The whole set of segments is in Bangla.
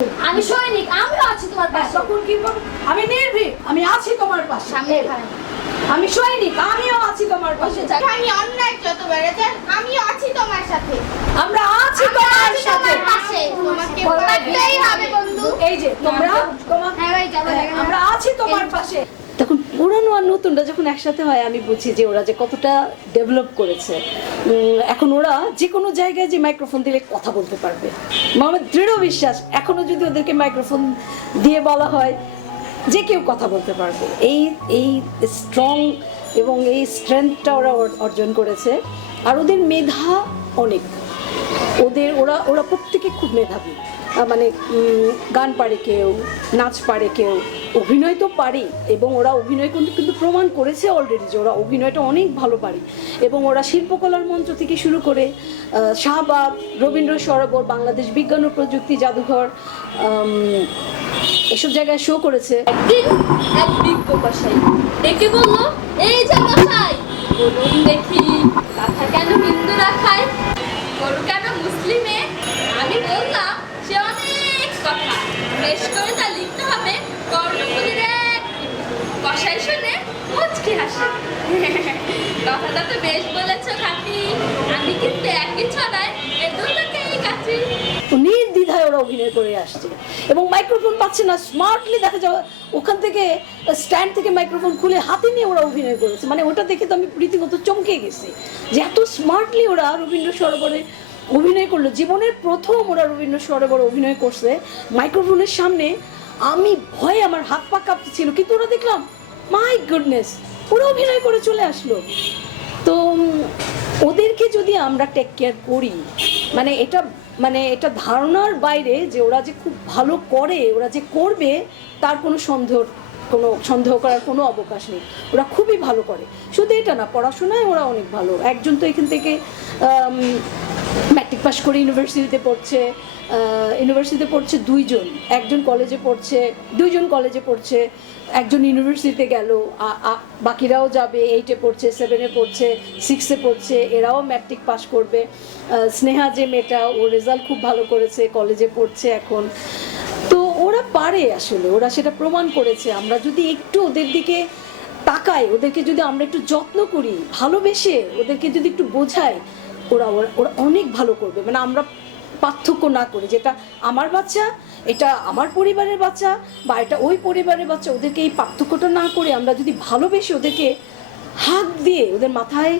আমি সৈনিক, আমিও আছি তোমার পাশে। তখন কি বলবো? আমি নির্ভীক, আমি আছি তোমার পাশে। সামনে খারাপ। আমি সৈনিক, আমিও আছি তোমার পাশে। আমি অন্যায় যত বেড়ে যায় আমিও আছি তোমার সাথে। আমরা আছি তোমার সাথে। তোমার পাশে তোমাকে বলতেই হবে বন্ধু। এই যে তোমরা হ্যাঁ ভাই, যাবো না। আমরা আছি তোমার পাশে। তখন পুরানো আর নতুনটা যখন একসাথে হয় আমি বুঝি যে ওরা যে কতটা ডেভেলপ করেছে। এখন ওরা যে কোনো জায়গায় যে মাইক্রোফোন দিলে কথা বলতে পারবে। আমার দৃঢ় বিশ্বাস এখনো যদি ওদেরকে মাইক্রোফোন দিয়ে বলা হয় যে কেউ কথা বলতে পারবে। এই এই স্ট্রং এবং এই স্ট্রেংথটা ওরা অর্জন করেছে। আর ওদের মেধা অনেক, ওরা প্রত্যেকে খুব মেধাবী। মানে গান পারে কেউ, নাচ পারে কেউ, অভিনয় তো পারে, এবং ওরা অভিনয় কিন্তু প্রমাণ করেছে অলরেডি যে ওরা অভিনয়টা অনেক ভালো পারে। এবং ওরা শিল্পকলার মঞ্চ থেকে শুরু করে শাহবাগ, রবীন্দ্র সরোবর, বাংলাদেশ বিজ্ঞান ও প্রযুক্তি জাদুঘর, এসব জায়গায় শো করেছে। একদিন এক বিজ্ঞ কসাই ডেকে বললো, এই যে কসাই, বলুন দেখি কথা কেন হিন্দুরা খায়, গরু কেন মুসলিমে? আমি বললাম সে অনেক কথা, বেশ করে তা লিখতে হবে কর্ণফুলীর এক। কসাই শুনে মুচকি হাসে, কথাটা তো বেশ বলেছো কাকি, আমি কিন্তু একই ছড়ায় এ দুটোকেই কাছি। নির্দ্বিধায় ওরা অভিনয় করে আসছে এবং মাইক্রোফোন পাচ্ছে না, স্মার্টলি দেখা যাবে ওখান থেকে স্ট্যান্ড থেকে মাইক্রোফোন খুলে হাতে নিয়ে ওরা অভিনয় করেছে। মানে ওটা দেখে তো আমি রীতিমতো চমকে গেছি যে এত স্মার্টলি ওরা রবীন্দ্র সরোবরে অভিনয় করলো। জীবনের প্রথম ওরা রবীন্দ্র সরোবরে অভিনয় করছে মাইক্রোফোনের সামনে। আমি ভয়ে আমার হাত পা কাঁপছিল, কিন্তু ওরা দেখলাম মাই গুডনেস ওরা অভিনয় করে চলে আসলো। তো ওদেরকে যদি আমরা টেক কেয়ার করি, এটা ধারণার বাইরে যে ওরা যে খুব ভালো করে, ওরা যে করবে তার কোনো সন্দেহ করার কোনো অবকাশ নেই। ওরা খুবই ভালো করে। শুধু এটা না, পড়াশোনায় ওরা অনেক ভালো। একজন তো এখান থেকে ম্যাট্রিক পাস করে ইউনিভার্সিটিতে পড়ছে দুইজন, একজন কলেজে পড়ছে, দুইজন কলেজে পড়ছে, একজন ইউনিভার্সিটিতে গেল, বাকিরাও যাবে, 8-এ পড়ছে, 7-এ পড়ছে, 6-এ পড়ছে, এরাও ম্যাট্রিক পাস করবে। স্নেহা যে মেয়েটা, ওর রেজাল্ট খুব ভালো করেছে, কলেজে পড়ছে এখন। তো ওরা পারে, আসলে ওরা সেটা প্রমাণ করেছে। আমরা যদি একটু ওদের দিকে তাকাই, ওদেরকে যদি আমরা একটু যত্ন করি, ভালোবেসে ওদেরকে যদি একটু বোঝাই, ওরা অনেক ভালো করবে। মানে আমরা পার্থক্য না করে, যেটা আমার বাচ্চা, এটা আমার পরিবারের বাচ্চা, বা এটা ওই পরিবারের বাচ্চা, ওদেরকে এই পার্থক্যটা না করে আমরা যদি ভালোবেসে ওদেরকে হাত দিয়ে, ওদের মাথায়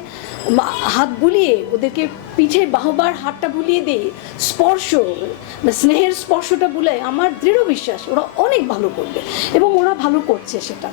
হাত বুলিয়ে, ওদেরকে পিঠে বাহুবার হাতটা বুলিয়ে দিয়ে স্পর্শ, স্নেহের স্পর্শটা বুলায়, আমার দৃঢ় বিশ্বাস ওরা অনেক ভালো করবে এবং ওরা ভালো করছে সেটা।